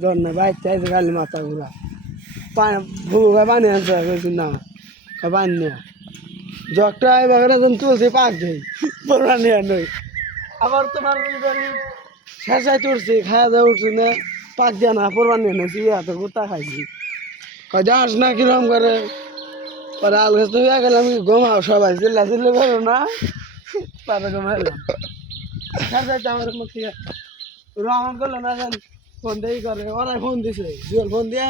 ঝর্ণা বাইর চাইছে খালি মাথা ঘুরা পানি ভুগা পানি আনছে বলছি না পানি নেওয়া জগটা এবার যখন তুলছে পাক দেয় পড়া নেওয়া নই আবার তোমার শেষায় তুলছি খাওয়া দাওয়া উঠছি না পাক দেওয়া না পড়বা নিয়ে নেছি হাতে গোটা খাইছি যাস না কিরম করে পরে আল গাছ হয়ে গেলাম ঘুমাও সবাই চিল্লা চিল্লি করো না তাদের ঘুমাইলাম শেষাইতে আমার মুখে রহমান করলো না জান ফোন দিয়ে করে ওরাই ফোন দিছে জুয়েল ফোন দিয়ে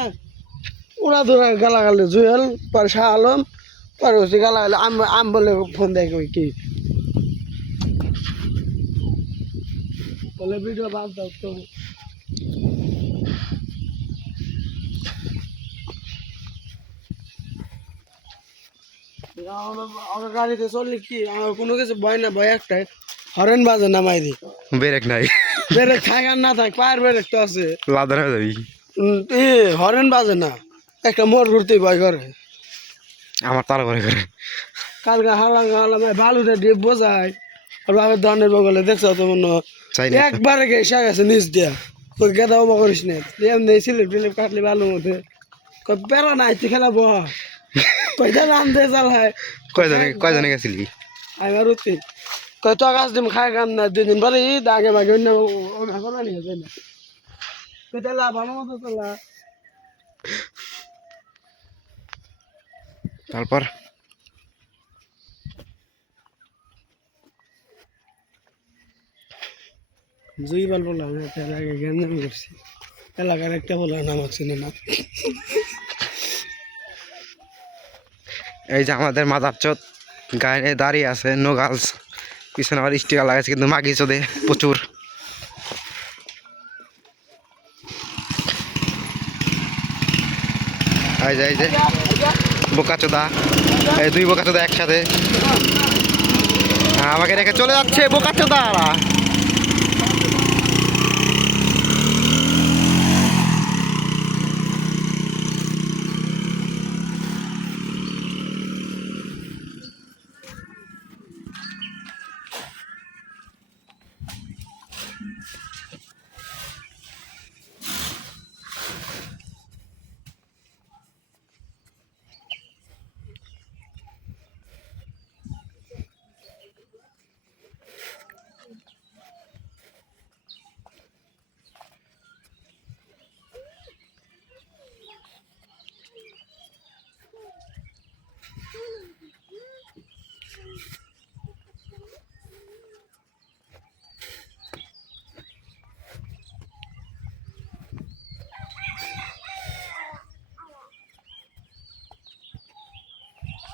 ওরা ধরা গালাগালি জুয়েল পরে শাহ আলম পরে হচ্ছে গালাগালি আম বলে ফোন দেয় কি বলে ভিডিও বাদ দাও তো আমার গাড়িতে চললে কি আমার কোনো কিছু ভয় না ভয় একটাই হরেন বাজে নামাই দি ব্রেক নাই ব্রেক থাক আর না থাক পায়ের ব্রেক তো আছে লাদার হয়ে যাবি হরেন বাজে না একটা মোড় ঘুরতে ভয় করে আমার তার করে করে কালকে হালাম ভালুটা দিয়ে বোঝায় আর বাবার ধরনের বগলে দেখছো তো মনে একবারে এসে গেছে নিচ দিয়া ওই গেদা ওবা করিস না এমনি স্লিপ টিলিপ কাটলি ভালোর মধ্যে বেড়া নাই তুই খেলা বহ কয়টা রান্ধে চালায় কয়জনে গেছিলি আমি আর উঠি কয় তো গাছ দিম খাই কাম না 2 দিন পরে ঈদ আগে ভাগে অন্য ঘর নিয়ে যায় না তুই তাহলে ভালো মতো তোলা তারপর জুই বল বললাম তার আগে জ্ঞান করছি এলাকার একটা বললাম নামাক চিনি না এই যে আমাদের মাদার চোদ গায়ে দাঁড়িয়ে আছে নো গার্লস পিছনে আবার স্টিকার লাগাইছে কিন্তু মাগি চোদে প্রচুর এই যে বোকা চোদা এই 2 বোকা চোদা একসাথে আমাকে রেখে চলে যাচ্ছে বোকা চোদা